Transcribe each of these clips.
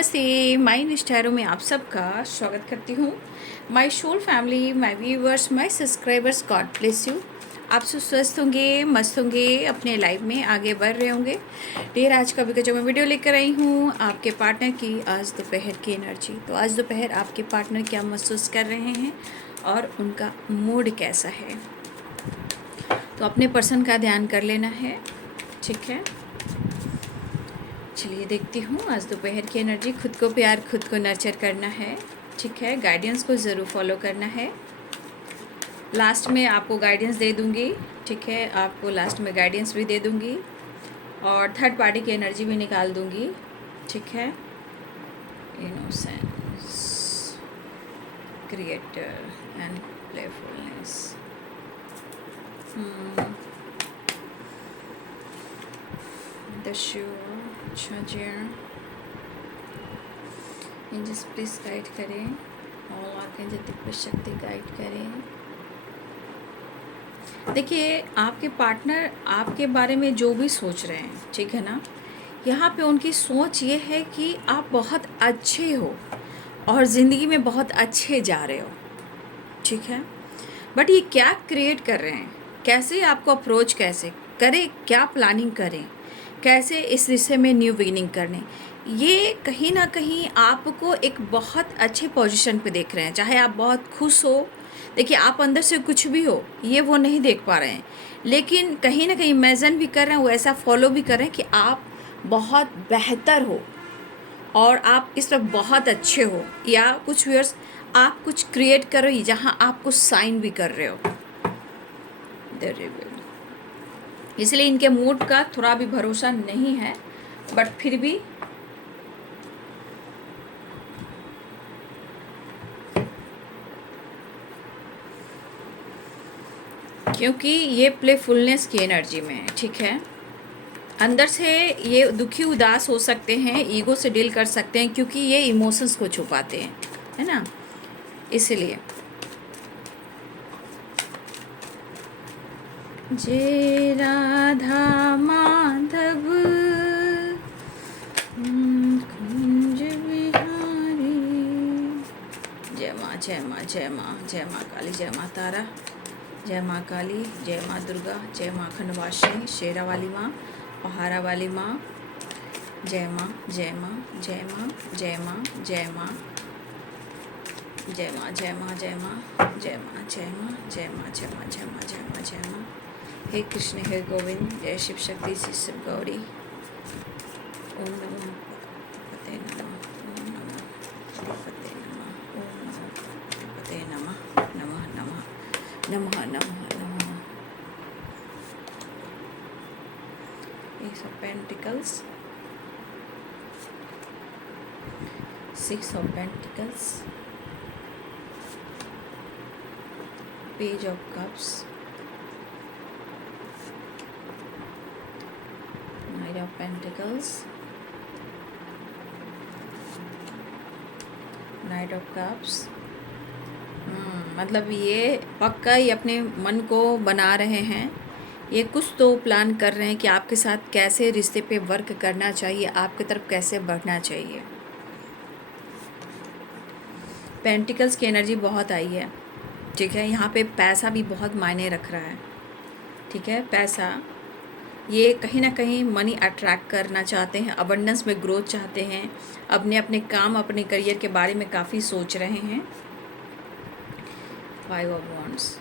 नमस्ते, माय निष्ठारों में आप सबका स्वागत करती हूँ। My soul family, my viewers, my subscribers, God bless you. आप सब स्वस्थ होंगे, मस्त होंगे, अपने लाइफ में आगे बढ़ रहे होंगे। ढेर आज का भी जो मैं वीडियो लेकर आई हूँ आपके पार्टनर की आज दोपहर की एनर्जी। तो आज दोपहर आपके पार्टनर क्या महसूस कर रहे हैं और उनका मूड कैसा है, तो अपने पर्सन का ध्यान कर लेना है। ठीक है, चलिए देखती हूँ आज दोपहर की एनर्जी। खुद को प्यार, खुद को नर्चर करना है। ठीक है, गाइडेंस को ज़रूर फॉलो करना है। लास्ट में आपको गाइडेंस दे दूँगी। ठीक है, आपको लास्ट में गाइडेंस भी दे दूँगी और थर्ड पार्टी की एनर्जी भी निकाल दूँगी। ठीक है, innocence, creator and playfulness. The sure angels please guide करें, और आर्कएंजल दिव्य शक्ति गाइड करें। देखिए, आपके पार्टनर आपके बारे में जो भी सोच रहे हैं, ठीक है ना, यहाँ पे उनकी सोच ये है कि आप बहुत अच्छे हो और ज़िंदगी में बहुत अच्छे जा रहे हो। ठीक है, बट ये क्या क्रिएट कर रहे हैं, कैसे आपको अप्रोच कैसे करें, क्या प्लानिंग करें, कैसे इस रिश्ते में न्यू बिगिनिंग करने, ये कहीं ना कहीं आपको एक बहुत अच्छे पोजीशन पे देख रहे हैं। चाहे आप बहुत खुश हो, देखिए आप अंदर से कुछ भी हो ये वो नहीं देख पा रहे हैं, लेकिन कहीं ना कहीं इमेजिन भी कर रहे हैं, वो ऐसा फॉलो भी कर रहे हैं कि आप बहुत बेहतर हो और आप इस तरफ बहुत अच्छे हो, या कुछ व्यूअर्स आप कुछ क्रिएट कर रहे हो जहाँ आप कुछ साइन भी कर रहे हो। द रिवील, इसलिए इनके मूड का थोड़ा भी भरोसा नहीं है, बट फिर भी क्योंकि ये प्लेफुलनेस की एनर्जी में है। ठीक है, अंदर से ये दुखी उदास हो सकते हैं, ईगो से डील कर सकते हैं, क्योंकि ये इमोशंस को छुपाते हैं, है ना, इसलिए। जय राधा माधव कुंज बिहारी। जय माँ, जय माँ, जय माँ, जय माँ काली, जय माँ तारा, जय माँ काली, जय माँ दुर्गा, जय माँ खंडवासिनी, शेरा वाली माँ, पहाड़ा वाली माँ। जय माँ, जय माँ, जय माँ, जय माँ, जय माँ, जय माँ, जय माँ, जय माँ, जय माँ, जय माँ, जय माँ, जय माँ, जय माँ, जय माँ, जय माँ। हे कृष्ण, हे गोविंद, जय शिव शक्ति, श्री शिव गौरी। ओम नमो पते नमः, ओम नमो पते नमः, ओम नमो पते नमः, नमः नमः नमः नमः नमः। Ace of Pentacles, Six of Pentacles, Page of Cups, Knight of Pentacles, Knight of Cups। मतलब ये पक्का ही अपने मन को बना रहे हैं, ये कुछ तो प्लान कर रहे हैं कि आपके साथ कैसे रिश्ते पे वर्क करना चाहिए, आपकी तरफ कैसे बढ़ना चाहिए। पेंटिकल्स की एनर्जी बहुत आई है। ठीक है, यहाँ पे पैसा भी बहुत मायने रख रहा है। ठीक है, पैसा ये कहीं ना कहीं मनी अट्रैक्ट करना चाहते हैं, अबंडेंस में ग्रोथ चाहते हैं, अपने अपने काम, अपने करियर के बारे में काफ़ी सोच रहे हैं। 5 ऑफ वॉन्ड्स,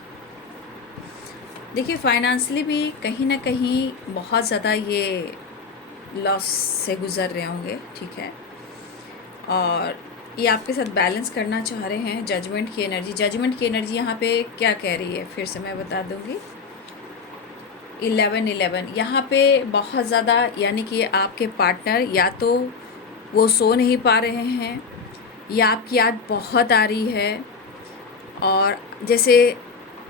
देखिए फाइनेंशियली भी कहीं ना कहीं बहुत ज़्यादा ये लॉस से गुज़र रहे होंगे। ठीक है, और ये आपके साथ बैलेंस करना चाह रहे हैं। जजमेंट की एनर्जी, जजमेंट की एनर्जी यहाँ पे क्या कह रही है फिर से मैं बता दूँगी। 11 यहाँ पे बहुत ज़्यादा, यानी कि आपके पार्टनर या तो वो सो नहीं पा रहे हैं, या आपकी याद बहुत आ रही है, और जैसे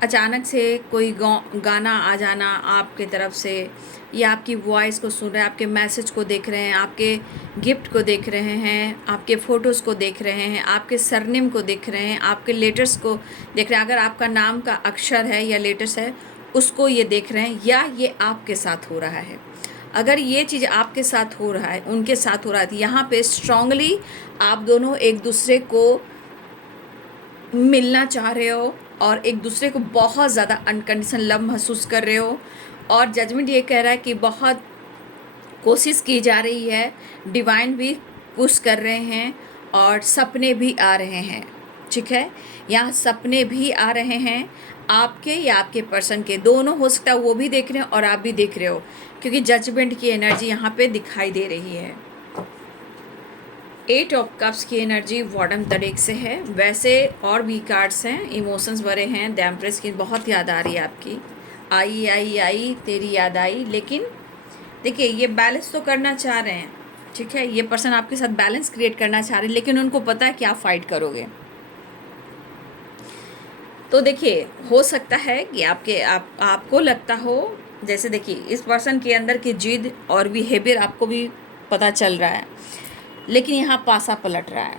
अचानक से कोई गाना आ जाना आपके तरफ से, या आपकी वॉइस को सुन रहे हैं, आपके मैसेज को देख रहे हैं, आपके गिफ्ट को देख रहे हैं, आपके फ़ोटोज़ को देख रहे हैं, आपके सरनेम को देख रहे हैं, आपके लेटर्स को देख रहे हैं। अगर आपका नाम का अक्षर है या लेटर्स है उसको ये देख रहे हैं, या ये आपके साथ हो रहा है। अगर ये चीज़ आपके साथ हो रहा है, उनके साथ हो रहा है, तो यहाँ पे स्ट्रांगली आप दोनों एक दूसरे को मिलना चाह रहे हो और एक दूसरे को बहुत ज़्यादा अनकंडीशनल लव महसूस कर रहे हो। और जजमेंट ये कह रहा है कि बहुत कोशिश की जा रही है, डिवाइन भी पुश कर रहे हैं और सपने भी आ रहे हैं। ठीक है, यहाँ सपने भी आ रहे हैं आपके या आपके पर्सन के, दोनों हो सकता है, वो भी देख रहे हैं और आप भी देख रहे हो, क्योंकि जजमेंट की एनर्जी यहाँ पे दिखाई दे रही है। 8 ऑफ कप्स की एनर्जी बॉटम तरीक से है। वैसे और भी कार्ड्स हैं, इमोशंस भरे हैं। द एम्प्रेस की बहुत याद आ रही है आपकी, आई आई आई तेरी याद आई। लेकिन देखिए, ये बैलेंस तो करना चाह रहे हैं, ठीक है, ये पर्सन आपके साथ बैलेंस क्रिएट करना चाह रहे हैं, लेकिन उनको पता है कि आप फाइट करोगे। तो देखिए, हो सकता है कि आपको लगता हो, जैसे देखिए इस पर्सन के अंदर की जिद और बिहेवियर आपको भी पता चल रहा है, लेकिन यहाँ पासा पलट रहा है।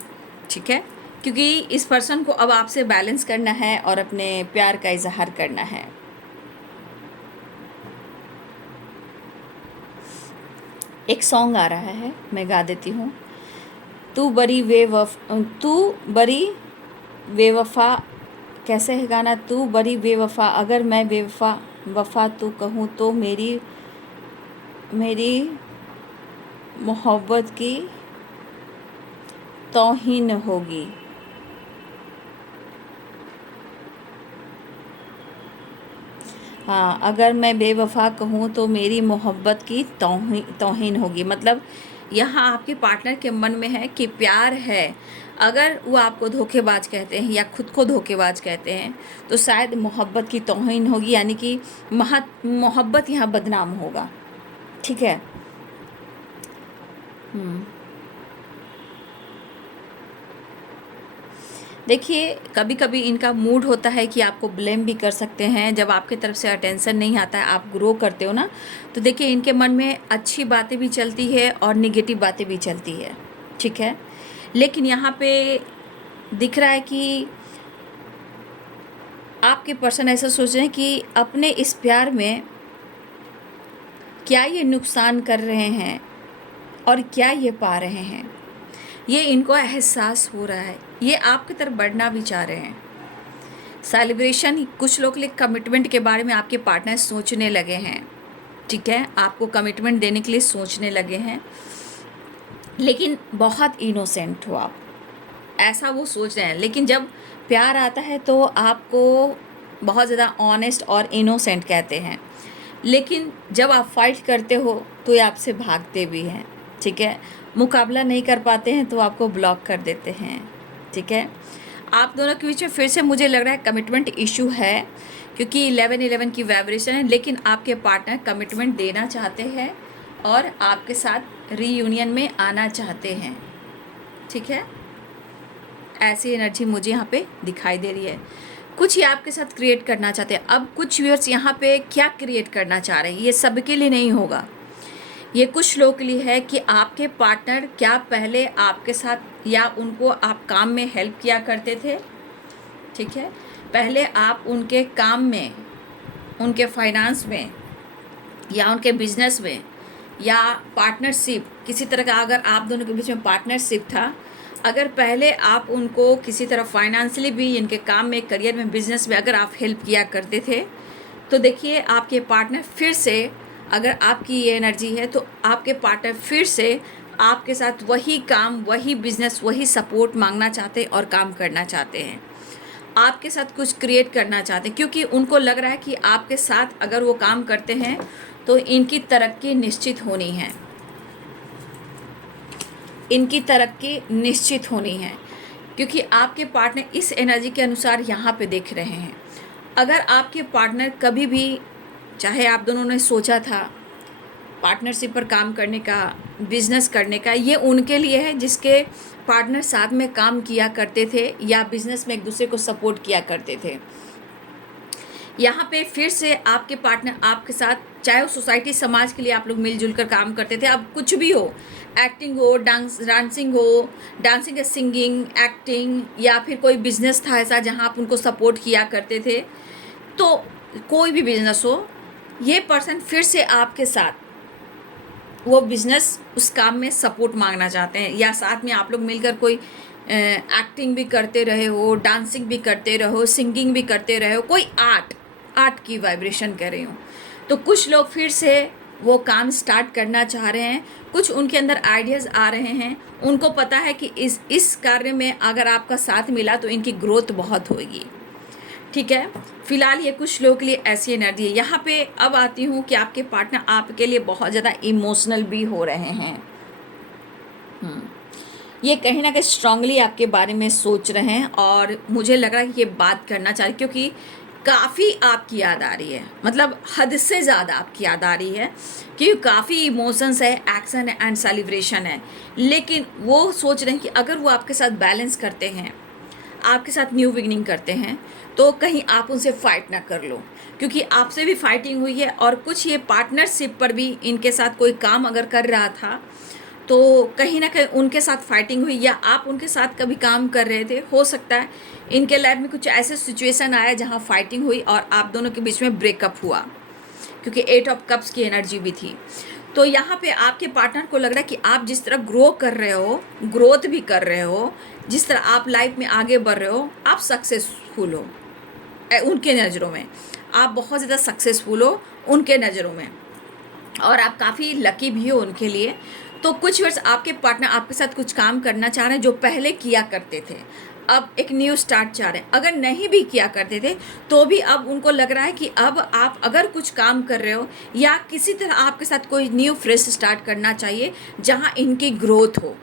ठीक है, क्योंकि इस पर्सन को अब आपसे बैलेंस करना है और अपने प्यार का इजहार करना है। एक सॉन्ग आ रहा है, मैं गा देती हूँ। तू बड़ी बेवफा, कैसे है गाना? तू बड़ी बेवफा, अगर मैं वफा तू कहूँ तो मेरी मोहब्बत की तौहीन होगी। हाँ, अगर मैं बेवफा कहूँ तो मेरी मोहब्बत की तौहीन होगी। मतलब यहाँ आपके पार्टनर के मन में है कि प्यार है, अगर वो आपको धोखेबाज कहते हैं या खुद को धोखेबाज कहते हैं तो शायद मोहब्बत की तौहीन होगी, यानी कि मोहब्बत यहाँ बदनाम होगा। ठीक है। देखिए, कभी कभी इनका मूड होता है कि आपको ब्लेम भी कर सकते हैं। जब आपके तरफ से अटेंशन नहीं आता है, आप ग्रो करते हो ना, तो देखिए इनके मन में अच्छी बातें भी चलती है और निगेटिव बातें भी चलती है। ठीक है, लेकिन यहाँ पे दिख रहा है कि आपके पर्सन ऐसा सोच रहे हैं कि अपने इस प्यार में क्या ये नुकसान कर रहे हैं और क्या ये पा रहे हैं, ये इनको एहसास हो रहा है। ये आपकी तरफ बढ़ना भी चाह रहे हैं। सेलिब्रेशन, कुछ लोग के लिए कमिटमेंट के बारे में आपके पार्टनर सोचने लगे हैं। ठीक है, आपको कमिटमेंट देने के लिए सोचने लगे हैं, लेकिन बहुत इनोसेंट हो आप, ऐसा वो सोच रहे हैं। लेकिन जब प्यार आता है तो आपको बहुत ज़्यादा ऑनेस्ट और इनोसेंट कहते हैं, लेकिन जब आप फाइट करते हो तो ये आपसे भागते भी हैं। ठीक है, मुकाबला नहीं कर पाते हैं तो आपको ब्लॉक कर देते हैं। ठीक है, आप दोनों के बीच में फिर से मुझे लग रहा है कमिटमेंट इशू है, क्योंकि 11-11 की वाइब्रेशन है, लेकिन आपके पार्टनर कमिटमेंट देना चाहते हैं और आपके साथ रीयूनियन में आना चाहते हैं। ठीक है, ऐसी एनर्जी मुझे यहाँ पे दिखाई दे रही है। कुछ ये आपके साथ क्रिएट करना चाहते हैं। अब कुछ व्यूअर्स यहाँ पे क्या क्रिएट करना चाह रहे हैं, ये सबके लिए नहीं होगा, ये कुछ लोगों के लिए है कि आपके पार्टनर क्या पहले आपके साथ या उनको आप काम में हेल्प किया करते थे। ठीक है, पहले आप उनके काम में, उनके फाइनेंस में या उनके बिजनेस में या पार्टनरशिप, किसी तरह का अगर आप दोनों के बीच में पार्टनरशिप था, अगर पहले आप उनको किसी तरह फाइनेंशियली भी, इनके काम में, करियर में, बिजनेस में अगर आप हेल्प किया करते थे, तो देखिए आपके पार्टनर फिर से, अगर आपकी ये एनर्जी है तो आपके पार्टनर फिर से आपके साथ वही काम, वही बिजनेस, वही सपोर्ट मांगना चाहते हैं और काम करना चाहते हैं, आपके साथ कुछ क्रिएट करना चाहते हैं, क्योंकि उनको लग रहा है कि आपके साथ अगर वो काम करते हैं तो इनकी तरक्की निश्चित होनी है, इनकी तरक्की निश्चित होनी है, क्योंकि आपके पार्टनर इस एनर्जी के अनुसार यहाँ पे देख रहे हैं। अगर आपके पार्टनर कभी भी, चाहे आप दोनों ने सोचा था पार्टनरशिप पर काम करने का, बिजनेस करने का, ये उनके लिए है जिसके पार्टनर साथ में काम किया करते थे या बिजनेस में एक दूसरे को सपोर्ट किया करते थे। यहाँ पे फिर से आपके पार्टनर आपके साथ, चाहे वो सोसाइटी, समाज के लिए आप लोग मिलजुल कर काम करते थे, अब कुछ भी हो, एक्टिंग हो, डांसिंग हो, डांसिंग या सिंगिंग, एक्टिंग, या फिर कोई बिजनेस था ऐसा जहाँ आप उनको सपोर्ट किया करते थे, तो कोई भी बिजनेस हो, ये पर्सन फिर से आपके साथ वो बिजनेस उस काम में सपोर्ट मांगना चाहते हैं, या साथ में आप लोग मिलकर कोई एक्टिंग भी करते रहे हो, डांसिंग भी करते रहो, सिंगिंग भी करते रहे हो, कोई आर्ट की वाइब्रेशन कर रही हो। तो कुछ लोग फिर से वो काम स्टार्ट करना चाह रहे हैं, कुछ उनके अंदर आइडियाज़ आ रहे हैं, उनको पता है कि इस कार्य में अगर आपका साथ मिला तो इनकी ग्रोथ बहुत होगी। ठीक है, फिलहाल ये कुछ लोगों के लिए ऐसी एनर्जी है। यहाँ पे अब आती हूँ कि आपके पार्टनर आपके लिए बहुत ज़्यादा इमोशनल भी हो रहे हैं। ये कहीं ना कहीं स्ट्रांगली आपके बारे में सोच रहे हैं, और मुझे लग रहा है कि ये बात करना चाह रहे, क्योंकि काफ़ी आपकी याद आ रही है, मतलब हद से ज़्यादा आपकी याद आ रही है, क्योंकि काफ़ी इमोशंस है, एक्शन है एंड सेलिब्रेशन है। लेकिन वो सोच रहे हैं कि अगर वो आपके साथ बैलेंस करते हैं, आपके साथ न्यू बिगिनिंग करते हैं, तो कहीं आप उनसे फाइट ना कर लो, क्योंकि आपसे भी फाइटिंग हुई है, और कुछ ये पार्टनरशिप पर भी इनके साथ कोई काम अगर कर रहा था तो कहीं ना कहीं उनके साथ फाइटिंग हुई, या आप उनके साथ कभी काम कर रहे थे, हो सकता है इनके लाइफ में कुछ ऐसे सिचुएशन आया जहां फाइटिंग हुई और आप दोनों के बीच में ब्रेकअप हुआ, क्योंकि 8 ऑफ कप्स की एनर्जी भी थी। तो यहाँ पे आपके पार्टनर को लग रहा है कि आप जिस तरह ग्रो कर रहे हो, ग्रोथ भी कर रहे हो, जिस तरह आप लाइफ में आगे बढ़ रहे हो, आप सक्सेसफुल हो उनके नज़रों में, आप बहुत ज़्यादा सक्सेसफुल हो उनके नज़रों में, और आप काफ़ी लकी भी हो उनके लिए। तो कुछ वर्ष आपके पार्टनर आपके साथ कुछ काम करना चाह रहे हैं जो पहले किया करते थे, अब एक न्यू स्टार्ट चाह रहे हैं। अगर नहीं भी किया करते थे तो भी अब उनको लग रहा है कि अब आप अगर कुछ काम कर रहे हो, या किसी तरह आपके साथ कोई न्यू फ्रेश स्टार्ट करना चाहिए जहां इनकी ग्रोथ हो,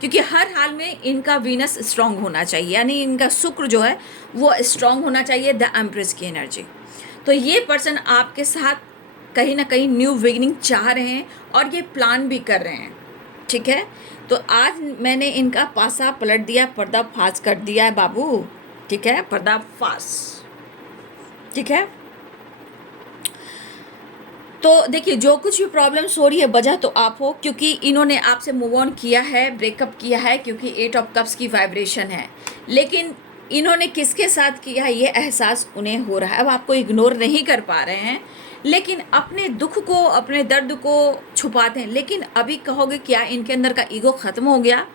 क्योंकि हर हाल में इनका वीनस स्ट्रांग होना चाहिए, यानी इनका शुक्र जो है वो स्ट्रांग होना चाहिए, द एम्प्रेस की एनर्जी। तो ये पर्सन आपके साथ कहीं ना कहीं न्यू बिगिनिंग चाह रहे हैं, और ये प्लान भी कर रहे हैं। ठीक है, तो आज मैंने इनका पासा पलट दिया, पर्दाफाश कर दिया है बाबू। ठीक है, पर्दाफाश। ठीक है, तो देखिए जो कुछ भी प्रॉब्लम्स हो रही है वजह तो आप हो, क्योंकि इन्होंने आपसे मूव ऑन किया है, ब्रेकअप किया है, क्योंकि 8 ऑफ कप्स की वाइब्रेशन है। लेकिन इन्होंने किसके साथ किया है ये एहसास उन्हें हो रहा है। अब आपको इग्नोर नहीं कर पा रहे हैं, लेकिन अपने दुख को, अपने दर्द को छुपाते हैं। लेकिन अभी कहोगे क्या इनके अंदर का ईगो ख़त्म हो गया,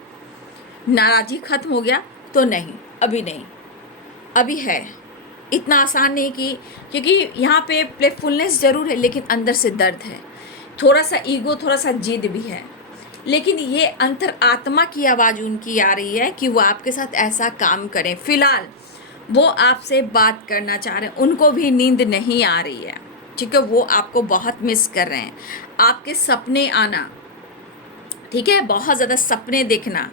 नाराज़गी ख़त्म हो गया? तो नहीं, अभी नहीं, अभी है। इतना आसान नहीं कि, क्योंकि यहाँ पे प्लेफुलनेस ज़रूर है, लेकिन अंदर से दर्द है, थोड़ा सा ईगो, थोड़ा सा जिद भी है। लेकिन ये अंतर आत्मा की आवाज़ उनकी आ रही है कि वो आपके साथ ऐसा काम करें। फिलहाल वो आपसे बात करना चाह रहे हैं, उनको भी नींद नहीं आ रही है। ठीक है, वो आपको बहुत मिस कर रहे हैं, आपके सपने आना, ठीक है, बहुत ज़्यादा सपने देखना,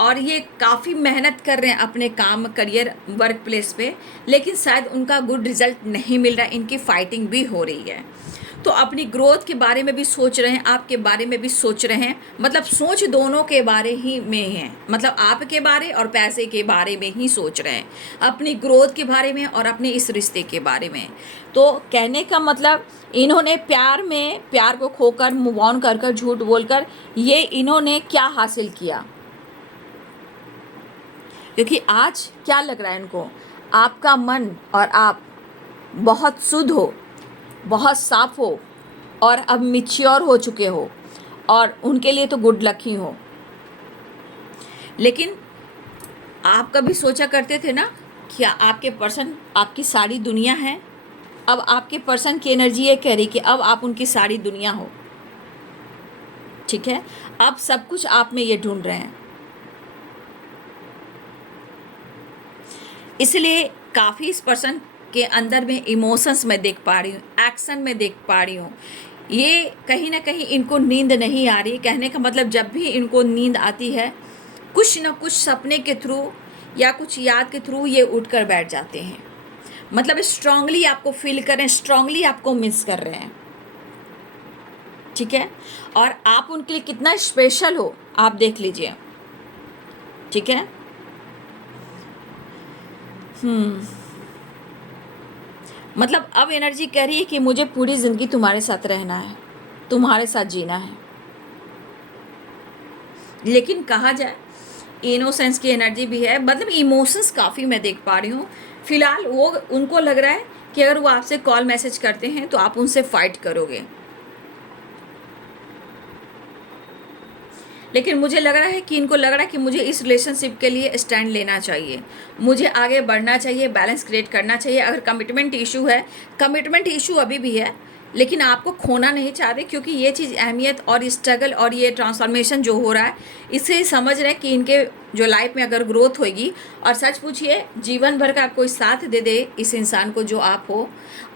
और ये काफ़ी मेहनत कर रहे हैं अपने काम, करियर, वर्क प्लेस पे, लेकिन शायद उनका गुड रिजल्ट नहीं मिल रहा, इनकी फाइटिंग भी हो रही है। तो अपनी ग्रोथ के बारे में भी सोच रहे हैं, आपके बारे में भी सोच रहे हैं, मतलब सोच दोनों के बारे ही में है, मतलब आपके बारे और पैसे के बारे में ही सोच रहे हैं, अपनी ग्रोथ के बारे में और अपने इस रिश्ते के बारे में। तो कहने का मतलब, इन्होंने प्यार को खोकर, मूव ऑन कर कर, झूठ बोलकर, ये इन्होंने क्या हासिल किया? क्योंकि आज क्या लग रहा है इनको, आपका मन और आप बहुत शुद्ध हो, बहुत साफ हो, और अब मैच्योर हो चुके हो, और उनके लिए तो गुड लक ही हो। लेकिन आप कभी सोचा करते थे ना कि आपके पर्सन आपकी सारी दुनिया है? अब आपके पर्सन की एनर्जी ये कह रही कि अब आप उनकी सारी दुनिया हो। ठीक है, अब सब कुछ आप में ये ढूंढ रहे हैं, इसलिए काफ़ी इस पर्सन के अंदर में इमोशंस में देख पा रही हूँ, एक्शन में देख पा रही हूँ। ये कहीं ना कहीं इनको नींद नहीं आ रही। कहने का मतलब, जब भी इनको नींद आती है, कुछ न कुछ सपने के थ्रू या कुछ याद के थ्रू ये उठकर बैठ जाते हैं, मतलब स्ट्रांगली आपको फील कर रहे हैं, स्ट्रांगली आपको मिस कर रहे हैं। ठीक है, और आप उनके लिए कितना स्पेशल हो आप देख लीजिए। ठीक है, मतलब अब एनर्जी कह रही है कि मुझे पूरी ज़िंदगी तुम्हारे साथ रहना है, तुम्हारे साथ जीना है। लेकिन कहा जाए, इनोसेंस की एनर्जी भी है, मतलब इमोशंस काफ़ी मैं देख पा रही हूँ। फिलहाल वो, उनको लग रहा है कि अगर वो आपसे कॉल मैसेज करते हैं तो आप उनसे फाइट करोगे। लेकिन मुझे लग रहा है कि इनको लग रहा है कि मुझे इस रिलेशनशिप के लिए स्टैंड लेना चाहिए, मुझे आगे बढ़ना चाहिए, बैलेंस क्रिएट करना चाहिए। अगर कमिटमेंट इशू है, कमिटमेंट इशू अभी भी है, लेकिन आपको खोना नहीं चाहते, क्योंकि ये चीज़ अहमियत और स्ट्रगल और ये ट्रांसफॉर्मेशन जो हो रहा है, इससे समझ रहे हैं कि इनके जो लाइफ में अगर ग्रोथ होगी, और सच पूछिए जीवन भर का कोई साथ दे दे इस इंसान को जो आप हो,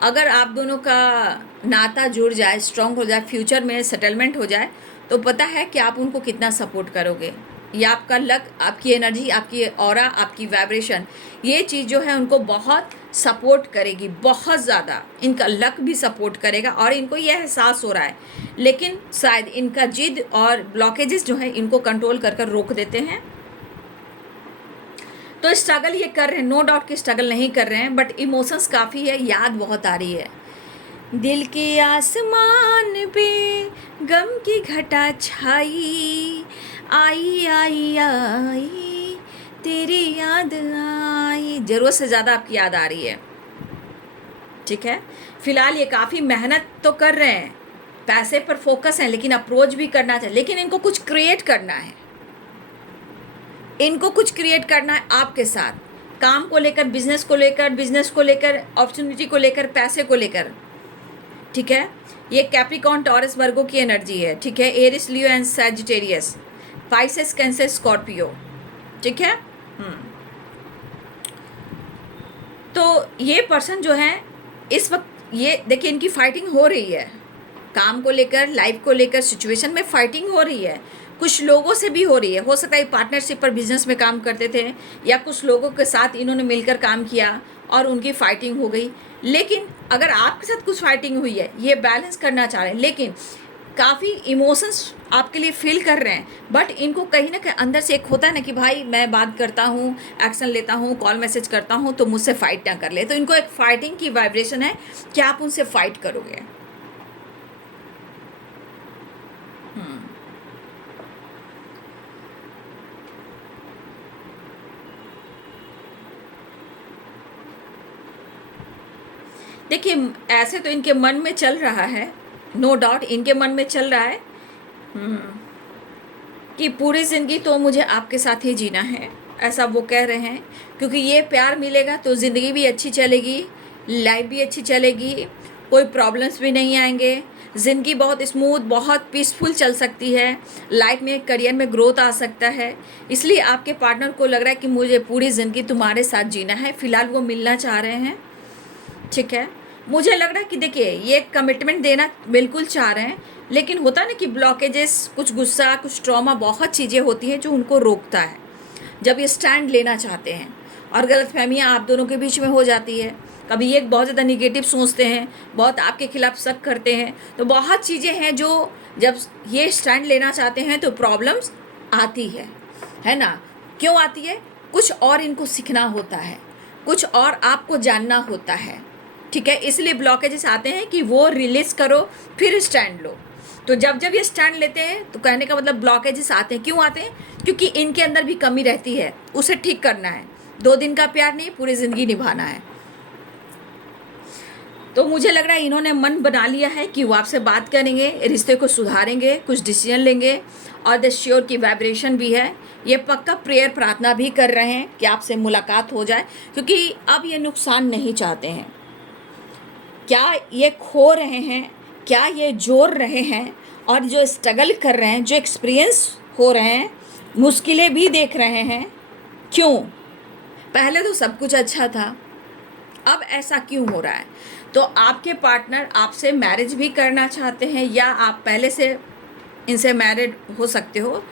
अगर आप दोनों का नाता जुड़ जाए, स्ट्रांग हो जाए, फ्यूचर में सेटलमेंट हो जाए, तो पता है कि आप उनको कितना सपोर्ट करोगे। ये आपका लक, आपकी एनर्जी, आपकी ऑरा, आपकी वाइब्रेशन, ये चीज़ जो है उनको बहुत सपोर्ट करेगी, बहुत ज़्यादा इनका लक भी सपोर्ट करेगा, और इनको ये एहसास हो रहा है। लेकिन शायद इनका जिद और ब्लॉकेजेस जो है इनको कंट्रोल कर कर रोक देते हैं। तो स्ट्रगल ये कर रहे हैं, नो डाउट कि स्ट्रगल नहीं कर रहे हैं, बट इमोशंस काफ़ी है, याद बहुत आ रही है। दिल के आसमान पे गम की घटा छाई, आई आई आई तेरी याद आई, ज़रूरत से ज़्यादा आपकी याद आ रही है। ठीक है, फिलहाल ये काफ़ी मेहनत तो कर रहे हैं, पैसे पर फोकस है, लेकिन अप्रोच भी करना चाहिए, लेकिन इनको कुछ क्रिएट करना है, इनको कुछ क्रिएट करना है आपके साथ, काम को लेकर, बिजनेस को लेकर, अपॉर्चुनिटी को लेकर, पैसे को लेकर। ठीक है, ये कैप्रिकॉर्न, टॉरस, वर्गो की एनर्जी है। ठीक है, Aries, Leo and Sagittarius, Pisces, Cancer, Scorpio. ठीक है, तो ये पर्सन जो है इस वक्त, ये देखिए इनकी फाइटिंग हो रही है, काम को लेकर, लाइफ को लेकर, सिचुएशन में फाइटिंग हो रही है, कुछ लोगों से भी हो रही है। हो सकता है पार्टनरशिप पर बिजनेस में काम करते थे, या कुछ लोगों के साथ इन्होंने मिलकर काम किया और उनकी फाइटिंग हो गई। लेकिन अगर आपके साथ कुछ फाइटिंग हुई है, ये बैलेंस करना चाह रहे हैं, लेकिन काफ़ी इमोशंस आपके लिए फील कर रहे हैं, बट इनको कहीं ना कहीं अंदर से एक होता है ना कि भाई मैं बात करता हूँ, एक्शन लेता हूँ, कॉल मैसेज करता हूँ, तो मुझसे फाइट ना कर ले। तो इनको एक फाइटिंग की वाइब्रेशन है कि आप उनसे फाइट करोगे। देखिए ऐसे तो इनके मन में चल रहा है, नो डाउट इनके मन में चल रहा है कि पूरी ज़िंदगी तो मुझे आपके साथ ही जीना है, ऐसा वो कह रहे हैं। क्योंकि ये प्यार मिलेगा तो ज़िंदगी भी अच्छी चलेगी, लाइफ भी अच्छी चलेगी, कोई प्रॉब्लम्स भी नहीं आएंगे, ज़िंदगी बहुत स्मूथ, बहुत पीसफुल चल सकती है, लाइफ में, करियर में ग्रोथ आ सकता है। इसलिए आपके पार्टनर को लग रहा है कि मुझे पूरी ज़िंदगी तुम्हारे साथ जीना है। फ़िलहाल वो मिलना चाह रहे हैं। ठीक है, मुझे लग रहा है कि देखिए ये कमिटमेंट देना बिल्कुल चाह रहे हैं, लेकिन होता है ना कि ब्लॉकेजेस, कुछ गुस्सा, कुछ ट्रॉमा, बहुत चीज़ें होती हैं जो उनको रोकता है जब ये स्टैंड लेना चाहते हैं, और गलतफहमियां आप दोनों के बीच में हो जाती है। कभी ये बहुत ज़्यादा निगेटिव सोचते हैं, बहुत आपके खिलाफ शक करते हैं, तो बहुत चीज़ें हैं जो जब ये स्टैंड लेना चाहते हैं तो प्रॉब्लम्स आती है ना। क्यों आती है? कुछ और इनको सीखना होता है, कुछ और आपको जानना होता है। ठीक है, इसलिए ब्लॉकेजेस आते हैं कि वो रिलीज करो फिर स्टैंड लो। तो जब जब ये स्टैंड लेते हैं तो कहने का मतलब ब्लॉकेजेस आते हैं। क्यों आते हैं? क्योंकि इनके अंदर भी कमी रहती है, उसे ठीक करना है। 2 दिन का प्यार नहीं, पूरी ज़िंदगी निभाना है। तो मुझे लग रहा है इन्होंने मन बना लिया है कि वो आपसे बात करेंगे, रिश्ते को सुधारेंगे, कुछ डिसीजन लेंगे, और द श्योर की वाइब्रेशन भी है। ये पक्का प्रेयर, प्रार्थना भी कर रहे हैं कि आपसे मुलाकात हो जाए, क्योंकि अब ये नुकसान नहीं चाहते हैं। क्या ये खो रहे हैं, क्या ये जोड़ रहे हैं, और जो स्ट्रगल कर रहे हैं, जो एक्सपीरियंस हो रहे हैं, मुश्किलें भी देख रहे हैं। क्यों? पहले तो सब कुछ अच्छा था, अब ऐसा क्यों हो रहा है? तो आपके पार्टनर आपसे मैरिज भी करना चाहते हैं, या आप पहले से इनसे मैरिड हो सकते हो,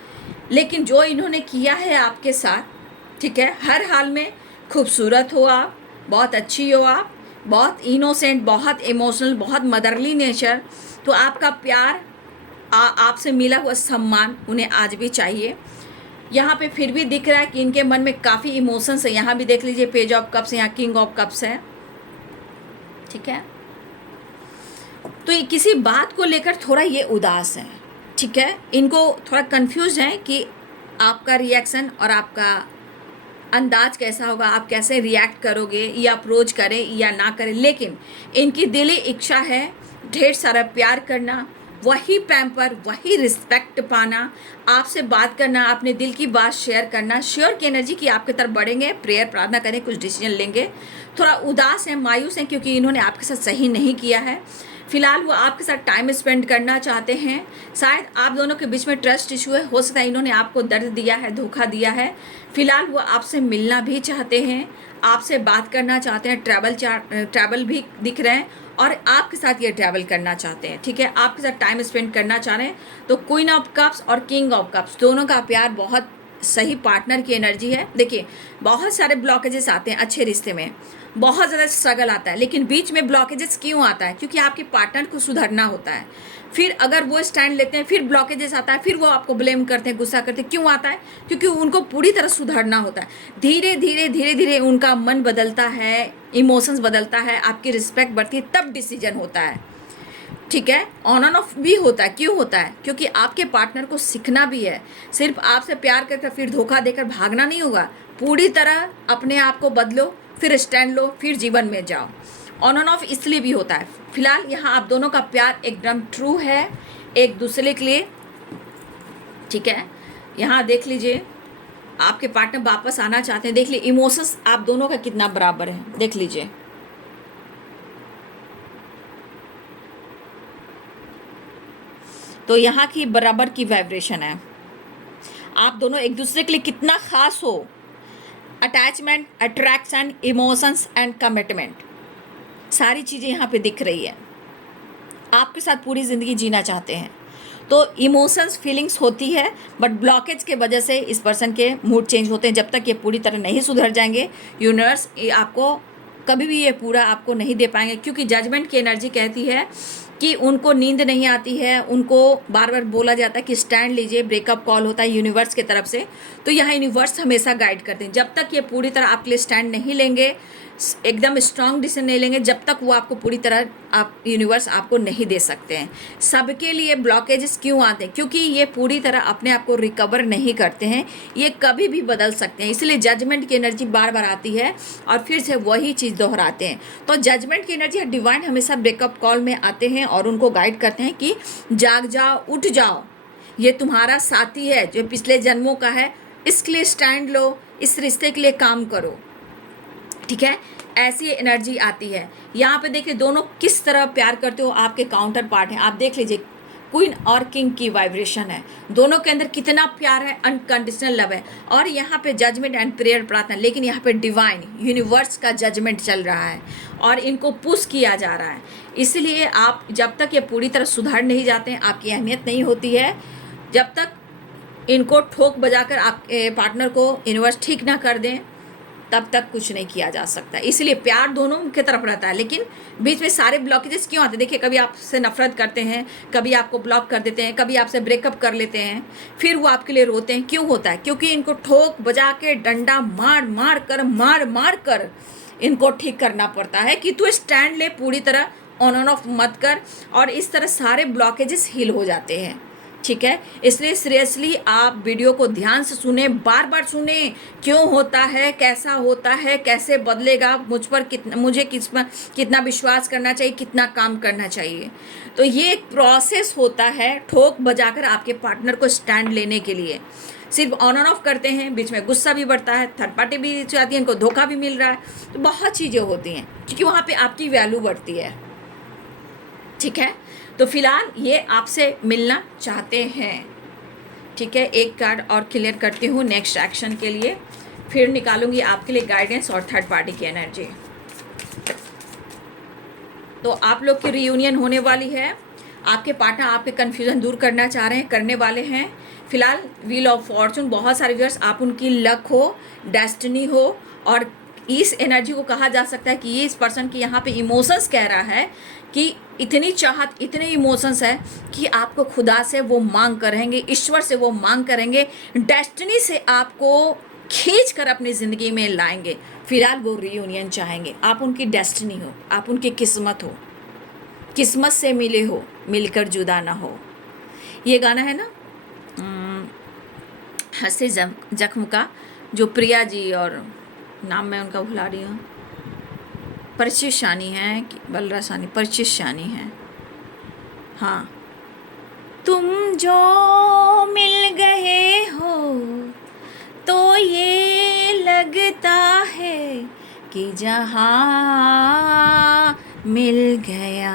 लेकिन जो इन्होंने किया है आपके साथ, ठीक है, हर हाल में खूबसूरत हो आप, बहुत अच्छी हो आप, बहुत इनोसेंट, बहुत इमोशनल, बहुत मदरली नेचर, तो आपका प्यार, आपसे मिला हुआ सम्मान उन्हें आज भी चाहिए। यहाँ पे फिर भी दिख रहा है कि इनके मन में काफ़ी इमोशंस है। यहाँ भी देख लीजिए पेज ऑफ कप्स, यहाँ किंग ऑफ कप्स है। ठीक है, तो ये किसी बात को लेकर थोड़ा ये उदास है। ठीक है, इनको थोड़ा कंफ्यूज है कि आपका रिएक्शन और आपका अंदाज कैसा होगा, आप कैसे रिएक्ट करोगे, या अप्रोच करें या ना करें। लेकिन इनकी दिली इच्छा है ढेर सारा प्यार करना, वही पैम्पर, वही रिस्पेक्ट पाना, आपसे बात करना, अपने दिल की बात शेयर करना, श्योर की एनर्जी की आपकी तरफ बढ़ेंगे, प्रेयर प्रार्थना करें, कुछ डिसीजन लेंगे। थोड़ा उदास हैं, मायूस हैं क्योंकि इन्होंने आपके साथ सही नहीं किया है। फिलहाल वो आपके साथ टाइम स्पेंड करना चाहते हैं। शायद आप दोनों के बीच में ट्रस्ट इशू है, हो सकता है इन्होंने आपको दर्द दिया है, धोखा दिया है। फिलहाल वो आपसे मिलना भी चाहते हैं, आपसे बात करना चाहते हैं, ट्रैवल भी दिख रहे हैं और आपके साथ ये ट्रैवल करना चाहते हैं। ठीक है, आपके साथ टाइम स्पेंड करना चाह रहे हैं। तो क्वीन ऑफ कप्स और किंग ऑफ कप्स दोनों का प्यार बहुत सही पार्टनर की एनर्जी है। देखिए, बहुत सारे ब्लॉकेजेस आते हैं अच्छे रिश्ते में, बहुत ज़्यादा स्ट्रगल आता है, लेकिन बीच में ब्लॉकेजेस क्यों आता है? क्योंकि आपके पार्टनर को सुधरना होता है। फिर अगर वो स्टैंड लेते हैं, फिर ब्लॉकेजेस आता है, फिर वो आपको ब्लेम करते हैं, गुस्सा करते हैं। क्यों आता है? क्योंकि उनको पूरी तरह सुधरना होता है। धीरे धीरे धीरे धीरे उनका मन बदलता है, इमोशंस बदलता है, आपकी रिस्पेक्ट बढ़ती है, तब डिसीजन होता है। ठीक है, ऑन एंड ऑफ भी होता है। क्यों होता है? क्योंकि आपके पार्टनर को सीखना भी है। सिर्फ आपसे प्यार करके फिर धोखा देकर भागना नहीं होगा। पूरी तरह अपने आप को बदलो, फिर स्टैंड लो, फिर जीवन में जाओ। ऑन एंड ऑफ इसलिए भी होता है। फिलहाल यहाँ आप दोनों का प्यार एकदम ट्रू है एक दूसरे के लिए। ठीक है, यहाँ देख लीजिए, आपके पार्टनर वापस आना चाहते हैं। देख लीजिए इमोशंस आप दोनों का कितना बराबर है, देख लीजिए। तो यहाँ की बराबर की वाइब्रेशन है। आप दोनों एक दूसरे के लिए कितना खास हो। Attachment, attraction, emotions and commitment, सारी चीज़ें यहाँ पे दिख रही है। आपके साथ पूरी ज़िंदगी जीना चाहते हैं। तो इमोशंस, फीलिंग्स होती है, बट ब्लॉकेज के वजह से इस पर्सन के मूड चेंज होते हैं। जब तक ये पूरी तरह नहीं सुधर जाएंगे, यूनिवर्स आपको कभी भी ये पूरा आपको नहीं दे पाएंगे। क्योंकि जजमेंट की एनर्जी कहती है कि उनको नींद नहीं आती है, उनको बार बार बोला जाता है कि स्टैंड लीजिए, ब्रेकअप कॉल होता है यूनिवर्स की तरफ से। तो यहाँ यूनिवर्स हमेशा गाइड करते हैं। जब तक ये पूरी तरह आपके लिए स्टैंड नहीं लेंगे, एकदम स्ट्रांग डिसीजन नहीं लेंगे, जब तक वो आपको पूरी तरह यूनिवर्स आपको नहीं दे सकते हैं। सबके लिए ब्लॉकेजेस क्यों आते हैं? क्योंकि ये पूरी तरह अपने आप को रिकवर नहीं करते हैं, ये कभी भी बदल सकते हैं। इसलिए जजमेंट की एनर्जी बार बार आती है और फिर से वही चीज़ दोहराते हैं। तो जजमेंट की एनर्जी, डिवाइन हमेशा ब्रेकअप कॉल में आते हैं और उनको गाइड करते हैं कि जाग जाओ, उठ जाओ, ये तुम्हारा साथी है जो पिछले जन्मों का है, इसके लिए स्टैंड लो, इस रिश्ते के लिए काम करो। ठीक है, ऐसी एनर्जी आती है। यहाँ पे देखिए दोनों किस तरह प्यार करते हो, आपके काउंटर पार्ट हैं। आप देख लीजिए, क्वीन और किंग की वाइब्रेशन है, दोनों के अंदर कितना प्यार है, अनकंडीशनल लव है। और यहाँ पे जजमेंट एंड प्रेयर प्रार्थना, लेकिन यहाँ पे डिवाइन यूनिवर्स का जजमेंट चल रहा है और इनको पुश किया जा रहा है। इसलिए आप जब तक ये पूरी तरह सुधर नहीं जाते हैं, आपकी अहमियत नहीं होती है। जब तक इनको ठोक बजाकर आप पार्टनर को यूनिवर्स ठीक ना कर दें, तब तक कुछ नहीं किया जा सकता। इसलिए प्यार दोनों की तरफ रहता है, लेकिन बीच में सारे ब्लॉकेजेस क्यों आते हैं? देखिए, कभी आपसे नफरत करते हैं, कभी आपको ब्लॉक कर देते हैं, कभी आपसे ब्रेकअप कर लेते हैं, फिर वो आपके लिए रोते हैं। क्यों होता है? क्योंकि इनको ठोक बजा के, डंडा मार मार कर इनको ठीक करना पड़ता है कि तू स्टैंड ले, पूरी तरह ऑन एंड ऑफ मत कर, और इस तरह सारे ब्लॉकेजेस हील हो जाते हैं। ठीक है, इसलिए सीरियसली आप वीडियो को ध्यान से सुने, बार बार सुने, क्यों होता है, कैसा होता है, कैसे बदलेगा, मुझ पर कितना विश्वास करना चाहिए, कितना काम करना चाहिए। तो ये एक प्रोसेस होता है ठोक बजाकर आपके पार्टनर को स्टैंड लेने के लिए। सिर्फ ऑन एंड ऑफ करते हैं, बीच में गुस्सा भी बढ़ता है, थर्ड पार्टी भी चाहती है, इनको धोखा भी मिल रहा है, तो बहुत चीज़ें होती हैं, क्योंकि वहाँ पे आपकी वैल्यू बढ़ती है। ठीक है, तो फिलहाल ये आपसे मिलना चाहते हैं। ठीक है, एक कार्ड और क्लियर करती हूँ नेक्स्ट एक्शन के लिए, फिर निकालूंगी आपके लिए गाइडेंस और थर्ड पार्टी की एनर्जी। तो आप लोग की रियूनियन होने वाली है, आपके पार्टनर आपके कन्फ्यूज़न दूर करना चाह रहे हैं, करने वाले हैं। फिलहाल व्हील ऑफ फॉर्चून, बहुत सारे व्यूअर्स, आप उनकी लक हो, डेस्टिनी हो, और इस एनर्जी को कहा जा सकता है कि ये इस पर्सन की यहाँ पे इमोशंस कह रहा है कि इतनी चाहत, इतने इमोशंस है कि आपको खुदा से वो मांग करेंगे, ईश्वर से वो मांग करेंगे, डेस्टिनी से आपको खींच कर अपनी ज़िंदगी में लाएंगे। फिलहाल वो रियूनियन चाहेंगे, आप उनकी डेस्टिनी हो, आप उनकी किस्मत हो, किस्मत से मिले हो, मिलकर जुदा ना हो। ये गाना है ना हंसे जख्म का, जो प्रिया जी और नाम मैं उनका भुला रही हूँ, परिचित शानी है कि बलरा शानी, परिचित शानी है, हाँ, तुम जो मिल गए हो तो ये लगता है कि जहाँ मिल गया।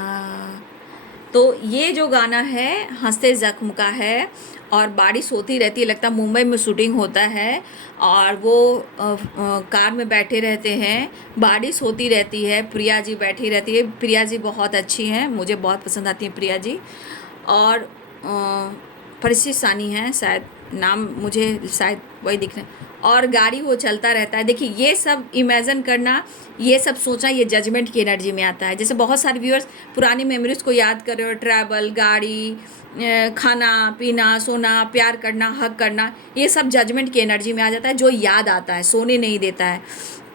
तो ये जो गाना है हंसते ज़ख्म का है, और बारिश होती रहती है, लगता है मुंबई में शूटिंग होता है, और वो कार में बैठे रहते हैं, बारिश होती रहती है, प्रिया जी बैठी रहती है। प्रिया जी बहुत अच्छी हैं, मुझे बहुत पसंद आती हैं प्रिया जी। और परिचित सानी है शायद, नाम मुझे शायद वही दिख रहे हैं। और गाड़ी वो चलता रहता है। देखिए ये सब इमेजिन करना, ये सब सोचना, ये जजमेंट की एनर्जी में आता है। जैसे बहुत सारे व्यूअर्स पुरानी मेमोरीज को याद कर रहे हो, ट्रैवल, गाड़ी, खाना पीना, सोना, प्यार करना, हक करना, ये सब जजमेंट की एनर्जी में आ जाता है, जो याद आता है, सोने नहीं देता है।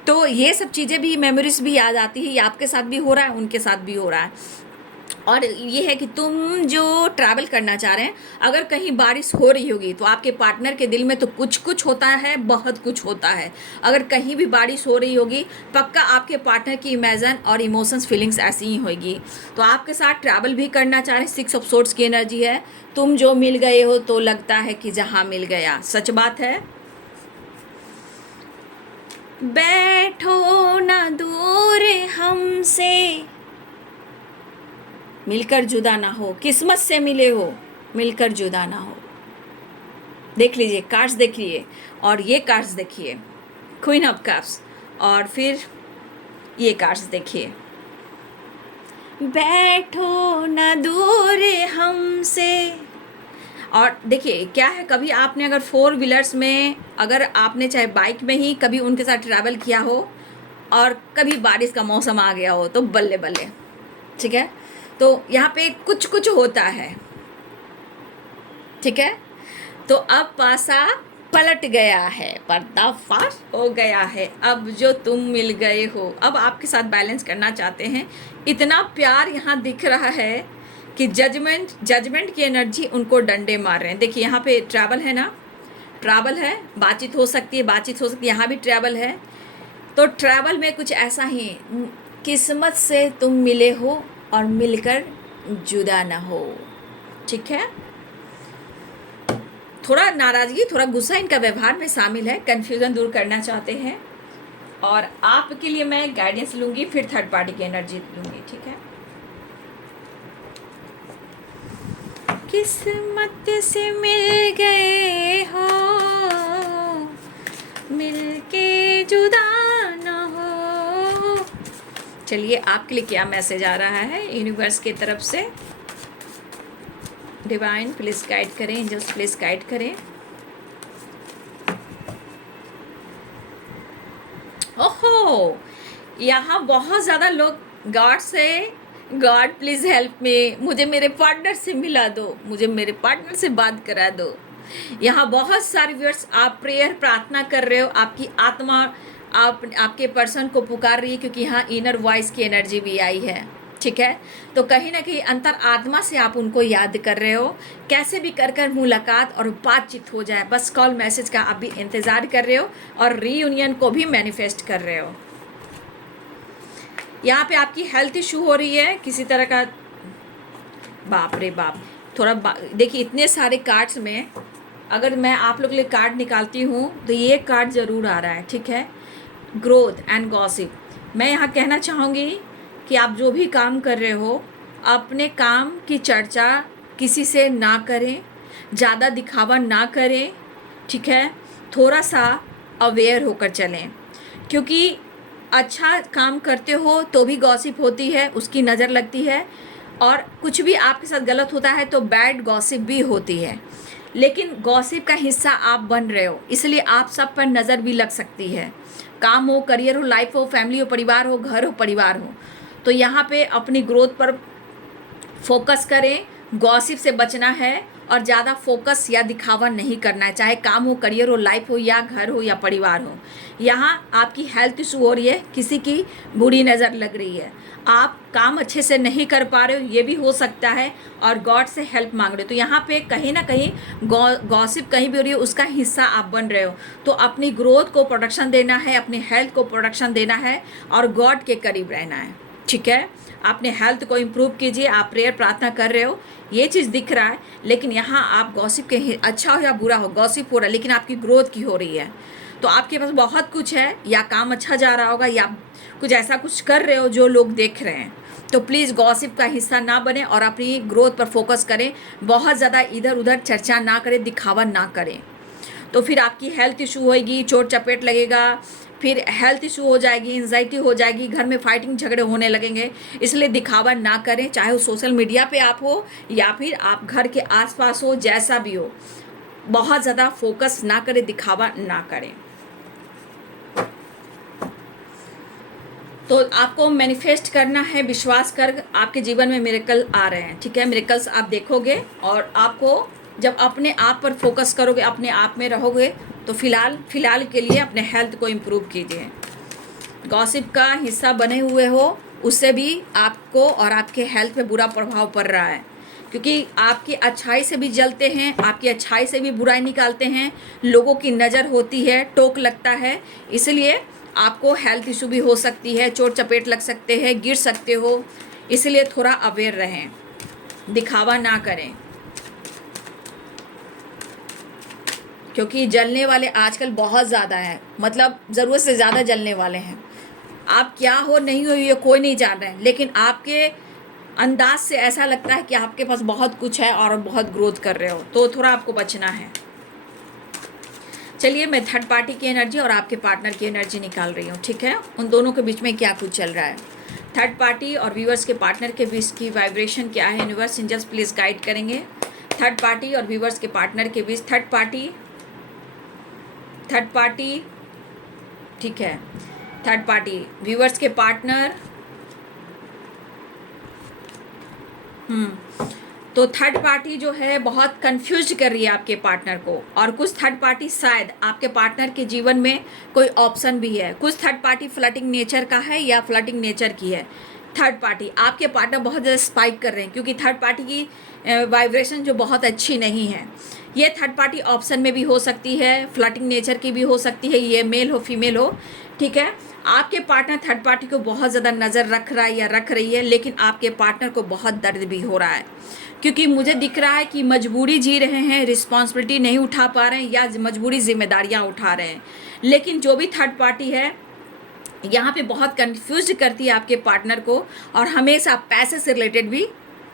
तो ये सब चीज़ें भी, मेमोरीज भी याद आती है। ये आपके साथ भी हो रहा है, उनके साथ भी हो रहा है। और ये है कि तुम जो ट्रैवल करना चाह रहे हैं, अगर कहीं बारिश हो रही होगी तो आपके पार्टनर के दिल में तो कुछ कुछ होता है, बहुत कुछ होता है। अगर कहीं भी बारिश हो रही होगी, पक्का आपके पार्टनर की इमेजन और इमोशंस, फीलिंग्स ऐसी ही होगी। तो आपके साथ ट्रैवल भी करना चाह रहे हैं। 6 ऑफ सोर्ड्स की एनर्जी है। तुम जो मिल गए हो तो लगता है कि जहाँ मिल गया। सच बात है। बैठो ना दूर हमसे, मिलकर जुदा ना हो। किस्मत से मिले हो, मिलकर जुदा ना हो। देख लीजिए कार्ड्स, देखिए, और ये कार्ड्स देखिए, क्वीन ऑफ कप्स, और फिर ये कार्ड्स देखिए, बैठो ना दूर हमसे। और देखिए क्या है, कभी आपने अगर 4 व्हीलर्स में, अगर आपने चाहे बाइक में ही कभी उनके साथ ट्रैवल किया हो, और कभी बारिश का मौसम आ गया हो, तो बल्ले बल्ले, ठीक है। तो यहाँ पे कुछ कुछ होता है, ठीक है। तो अब पासा पलट गया है, पर्दाफाश हो गया है। अब जो तुम मिल गए हो, अब आपके साथ बैलेंस करना चाहते हैं। इतना प्यार यहाँ दिख रहा है कि जजमेंट की एनर्जी उनको डंडे मार रहे हैं। देखिए यहाँ पे ट्रैवल है ना, ट्रैवल है, बातचीत हो सकती है, बातचीत हो सकती है, यहाँ भी ट्रैवल है। तो ट्रैवल में कुछ ऐसा ही, किस्मत से तुम मिले हो और मिलकर जुदा ना हो, ठीक है। थोड़ा नाराज़गी, थोड़ा गुस्सा इनका व्यवहार में शामिल है, कन्फ्यूज़न दूर करना चाहते हैं। और आपके लिए मैं गाइडेंस लूँगी, फिर थर्ड पार्टी की एनर्जी लूँगी, ठीक है। किस्मत से मिल गए हो, मिलके जुदा ना हो। चलिए आपके लिए क्या मैसेज आ रहा है यूनिवर्स की तरफ से। डिवाइन प्लीज गाइड करें, एंजल्स प्लीज गाइड करें। ओहो, यहाँ बहुत ज़्यादा लोग गॉड से, गॉड प्लीज़ हेल्प मी, मुझे मेरे पार्टनर से मिला दो, मुझे मेरे पार्टनर से बात करा दो। यहाँ बहुत सारे व्यूअर्स आप प्रेयर, प्रार्थना कर रहे हो, आपकी आत्मा आपके पर्सन को पुकार रही है, क्योंकि यहाँ इनर वॉइस की एनर्जी भी आई है, ठीक है। तो कहीं ना कहीं अंतर आत्मा से आप उनको याद कर रहे हो। कैसे भी कर मुलाकात और बातचीत हो जाए, बस कॉल मैसेज का आप भी इंतज़ार कर रहे हो, और रीयूनियन को भी मैनिफेस्ट कर रहे हो। यहाँ पे आपकी हेल्थ इशू हो रही है किसी तरह का, बाप रे बाप, थोड़ा देखिए इतने सारे कार्ड्स में अगर मैं आप लोग के लिए कार्ड निकालती हूँ तो ये कार्ड ज़रूर आ रहा है, ठीक है। Growth and gossip. मैं यहाँ कहना चाहूँगी कि आप जो भी काम कर रहे हो, अपने काम की चर्चा किसी से ना करें, ज़्यादा दिखावा ना करें, ठीक है। थोड़ा सा अवेयर होकर चलें, क्योंकि अच्छा काम करते हो तो भी गॉसिप होती है, उसकी नज़र लगती है, और कुछ भी आपके साथ गलत होता है तो बैड गॉसिप भी होती है। लेकिन गॉसिप का हिस्सा आप बन रहे हो, इसलिए आप सब पर नज़र भी लग सकती है। काम हो, करियर हो, लाइफ हो, फैमिली हो, परिवार हो, घर हो, परिवार हो, तो यहाँ पे अपनी ग्रोथ पर फोकस करें, गॉसिप से बचना है, और ज़्यादा फोकस या दिखावा नहीं करना है, चाहे काम हो, करियर हो, लाइफ हो, या घर हो, या परिवार हो। यहाँ आपकी हेल्थ इशू हो रही है, किसी की बुरी नज़र लग रही है, आप काम अच्छे से नहीं कर पा रहे हो, ये भी हो सकता है, और गॉड से हेल्प मांग रहे हो। तो यहाँ पे कहीं ना कहीं गॉसिप कहीं भी हो रही है, उसका हिस्सा आप बन रहे हो। तो अपनी ग्रोथ को प्रोटेक्शन देना है, अपनी हेल्थ को प्रोटेक्शन देना है, और गॉड के करीब रहना है, ठीक है। अपने हेल्थ को इम्प्रूव कीजिए, आप प्रेयर प्रार्थना कर रहे हो, ये चीज़ दिख रहा है। लेकिन यहाँ आप गॉसिप के अच्छा हो या बुरा हो, गॉसिप हो रहा है, लेकिन आपकी ग्रोथ की हो रही है। तो आपके पास बहुत कुछ है, या काम अच्छा जा रहा होगा, या कुछ ऐसा कुछ कर रहे हो जो लोग देख रहे हैं। तो प्लीज़ गॉसिप का हिस्सा ना बने और अपनी ग्रोथ पर फोकस करें। बहुत ज़्यादा इधर उधर चर्चा ना करें, दिखावा ना करें, तो फिर आपकी हेल्थ इशू होएगी, चोट चपेट लगेगा, फिर हेल्थ इशू हो जाएगी, एंजाइटी हो जाएगी, घर में फाइटिंग झगड़े होने लगेंगे। इसलिए दिखावा ना करें, चाहे वो सोशल मीडिया पे आप हो या फिर आप घर के आसपास हो, जैसा भी हो। बहुत ज़्यादा फोकस ना करें, दिखावा ना करें। तो आपको मैनिफेस्ट करना है, विश्वास कर, आपके जीवन में मिरेकल आ रहे हैं, ठीक है। मिरेकल्स आप देखोगे, और आपको जब अपने आप पर फोकस करोगे, अपने आप में रहोगे, तो फिलहाल के लिए अपने हेल्थ को इम्प्रूव कीजिए। गॉसिप का हिस्सा बने हुए हो, उससे भी आपको और आपके हेल्थ पे बुरा प्रभाव पड़ रहा है, क्योंकि आपकी अच्छाई से भी जलते हैं, आपकी अच्छाई से भी बुराई निकालते हैं, लोगों की नज़र होती है, टोक लगता है, इसलिए आपको हेल्थ इशू भी हो सकती है, चोट चपेट लग सकते हैं, गिर सकते हो। इसलिए थोड़ा अवेयर रहें, दिखावा ना करें, क्योंकि जलने वाले आजकल बहुत ज़्यादा हैं, मतलब ज़रूरत से ज़्यादा जलने वाले हैं। आप क्या हो नहीं हो ये कोई नहीं जान रहा है, लेकिन आपके अंदाज से ऐसा लगता है कि आपके पास बहुत कुछ है और बहुत ग्रोथ कर रहे हो, तो थोड़ा आपको बचना है। चलिए, मैं थर्ड पार्टी की एनर्जी और आपके पार्टनर की एनर्जी निकाल रही हूँ, ठीक है। उन दोनों के बीच में क्या कुछ चल रहा है, थर्ड पार्टी और व्यूवर्स के पार्टनर के बीच की वाइब्रेशन क्या है। यूनिवर्स एंजल्स प्लीज़ गाइड करेंगे थर्ड पार्टी और व्यूवर्स के पार्टनर के बीच। थर्ड पार्टी, ठीक है। थर्ड पार्टी व्यूवर्स के पार्टनर, तो थर्ड पार्टी जो है बहुत कंफ्यूज कर रही है आपके पार्टनर को, और कुछ थर्ड पार्टी शायद आपके पार्टनर के जीवन में कोई ऑप्शन भी है। कुछ थर्ड पार्टी फ्लर्टिंग नेचर का है या फ्लर्टिंग नेचर की है। थर्ड पार्टी आपके पार्टनर बहुत ज़्यादा स्पाइक कर रहे हैं, क्योंकि थर्ड पार्टी की वाइब्रेशन जो बहुत अच्छी नहीं है। ये थर्ड पार्टी ऑप्शन में भी हो सकती है, फ्लर्टिंग नेचर की भी हो सकती है, ये मेल हो फीमेल हो, ठीक है। आपके पार्टनर थर्ड पार्टी को बहुत ज़्यादा नज़र रख रहा है या रख रही है, लेकिन आपके पार्टनर को बहुत दर्द भी हो रहा है, क्योंकि मुझे दिख रहा है कि मजबूरी जी रहे हैं, रिस्पॉन्सिबिलिटी नहीं उठा पा रहे हैं, या मजबूरी जिम्मेदारियां उठा रहे हैं। लेकिन जो भी थर्ड पार्टी है यहाँ पे बहुत कंफ्यूज करती है आपके पार्टनर को, और हमेशा पैसे से रिलेटेड भी,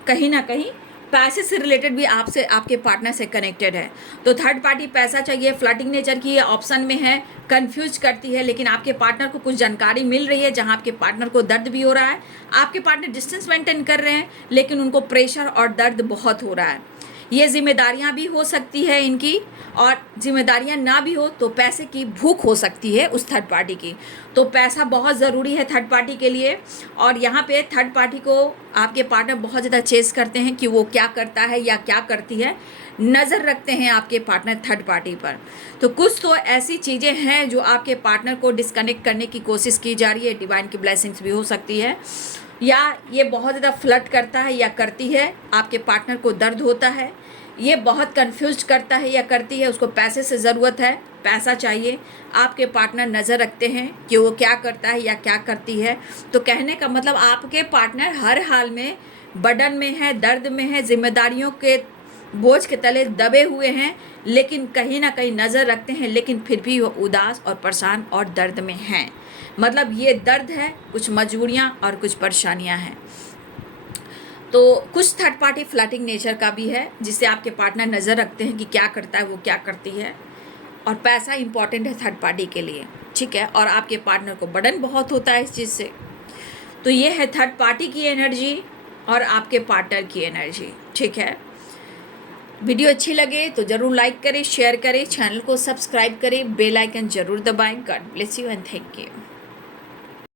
कहीं ना कहीं पैसे से रिलेटेड भी आपसे, आपके पार्टनर से कनेक्टेड है। तो थर्ड पार्टी पैसा चाहिए, फ्लर्टिंग नेचर की ऑप्शन में है, कंफ्यूज करती है, लेकिन आपके पार्टनर को कुछ जानकारी मिल रही है जहां आपके पार्टनर को दर्द भी हो रहा है। आपके पार्टनर डिस्टेंस मेंटेन कर रहे हैं, लेकिन उनको प्रेशर और दर्द बहुत हो रहा है। ये जिम्मेदारियां भी हो सकती है इनकी, और जिम्मेदारियां ना भी हो तो पैसे की भूख हो सकती है उस थर्ड पार्टी की। तो पैसा बहुत ज़रूरी है थर्ड पार्टी के लिए, और यहाँ पे थर्ड पार्टी को आपके पार्टनर बहुत ज़्यादा चेस करते हैं कि वो क्या करता है या क्या करती है, नज़र रखते हैं आपके पार्टनर थर्ड पार्टी पर। तो कुछ तो ऐसी चीज़ें हैं जो आपके पार्टनर को डिस्कनेक्ट करने की कोशिश की जा रही है। डिवाइन की ब्लेसिंग्स भी हो सकती है, या ये बहुत ज़्यादा फ्लर्ट करता है या करती है, आपके पार्टनर को दर्द होता है, ये बहुत कंफ्यूज करता है या करती है, उसको पैसे से ज़रूरत है, पैसा चाहिए। आपके पार्टनर नज़र रखते हैं कि वो क्या करता है या क्या करती है। तो कहने का मतलब आपके पार्टनर हर हाल में बर्डन में है, दर्द में है, जिम्मेदारियों के बोझ के तले दबे हुए हैं, लेकिन कहीं ना कहीं नज़र रखते हैं, लेकिन फिर भी वो उदास और परेशान और दर्द में हैं। मतलब ये दर्द है, कुछ मजबूरियाँ और कुछ परेशानियाँ हैं। तो कुछ थर्ड पार्टी फ्लर्टिंग नेचर का भी है, जिससे आपके पार्टनर नज़र रखते हैं कि क्या करता है, वो क्या करती है, और पैसा इंपॉर्टेंट है थर्ड पार्टी के लिए, ठीक है। और आपके पार्टनर को बर्डन बहुत होता है इस चीज़ से। तो ये है थर्ड पार्टी की एनर्जी और आपके पार्टनर की एनर्जी, ठीक है। वीडियो अच्छी लगे तो ज़रूर लाइक करें, शेयर करें, चैनल को सब्सक्राइब करें, बेल आइकन ज़रूर दबाएं। God bless you and thank you.